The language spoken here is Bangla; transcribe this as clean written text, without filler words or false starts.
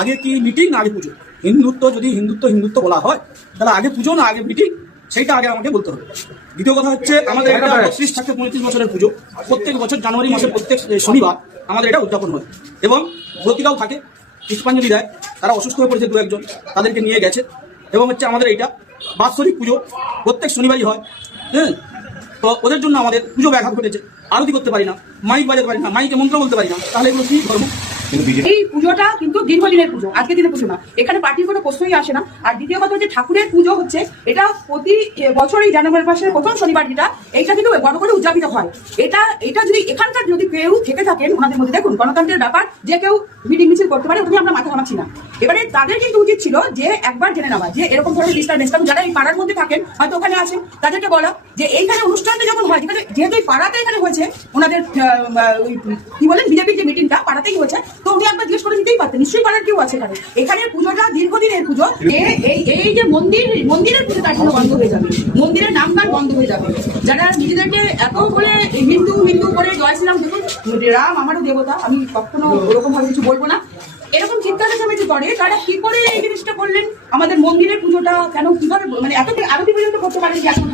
আগে কি মিটিং না আগে পুজো? হিন্দুত্ব যদি হিন্দুত্ব বলা হয় তাহলে আগে পুজো না আগে মিটিং, সেইটা আগে আমাকে বলতে হবে। দ্বিতীয় কথা হচ্ছে আমাদের এটা ৩৫ থেকে ৩৫ বছরের পুজো। প্রত্যেক বছর জানুয়ারি মাসের প্রত্যেক শনিবার আমাদের এটা উদযাপন হয় এবং ব্রতীরাও থাকে, পুষ্পাঞ্জলি দেয়। তারা অসুস্থ হয়ে পড়েছে দু একজন, তাদেরকে নিয়ে গেছে। এবং হচ্ছে আমাদের এইটা বাৎসরিক পুজো প্রত্যেক শনিবারই হয়। হ্যাঁ, তো ওদের জন্য আমাদের পুজো ব্যাঘাত ঘটেছে। আরতি করতে পারি না, মাইক বাজাতে পারি না, মাইকে মন্ত্র বলতে পারি না, তাহলে এগুলো কি ধর্ম? এই পুজোটা কিন্তু দীর্ঘদিনের পুজো, আজকে দিনের পুজো না। এখানে পার্টির কোনো প্রশ্নই আসে না। আর দ্বিতীয় কথা হচ্ছে ঠাকুরের পুজো হচ্ছে এটা প্রতি বছরই জানুয়ারি মাসের প্রথম শনিবার, যেটা এইটা কিন্তু বড় করে উদযাপিত হয়। এটা যদি এখানকার যদি কেউ থেকে থাকেন ওনাদের মধ্যে, দেখুন গণতন্ত্রের ব্যাপার, যে কেউ মিটিং মিছিল করতে পারে, ওখানে আমরা মাথা ঘামাচ্ছি না। এবারে তাদের কিন্তু উচিত ছিল যে একবার জেনে নেওয়া যে এরকম ধরনের ডিস্টার্বেন্স, কারণ যারা এই পাড়ার মধ্যে থাকেন হয়তো ওখানে আছেন, তাদেরকে বলা যে এইখানে অনুষ্ঠানটা যখন হয়, যেহেতু এই পাড়াতে এখানে হয়েছে ওনাদের কি বলেন বিজেপির যে মিটিংটা পাড়াতেই হয়েছে, তো উনি একবার জিজ্ঞেস করে নিতেই পারতেন, নিশ্চয়ই পাড়ার কেউ আছে এখানে। এখানে পুজোটা দীর্ঘদিনের পুজো, এই যে মন্দিরের পুজো তার জন্য বন্ধ হয়ে যাবে, মন্দিরের নামগান বন্ধ হয়ে যাবে। যারা নিজেদেরকে এত করে হিন্দু করে জয় শ্রীরাম, দেখুন রাম আমারও দেবতা, আমি কখনো ওরকম ভাবে কিছু বলবো না, এরকম চিৎকার চেঁচামেচি করে, তারা কি করে এই জিনিসটা করলেন? আমাদের মন্দিরের পুজোটা কেন কিভাবে মানে এত আরতি পর্যন্ত করতে পারেন কি এখন?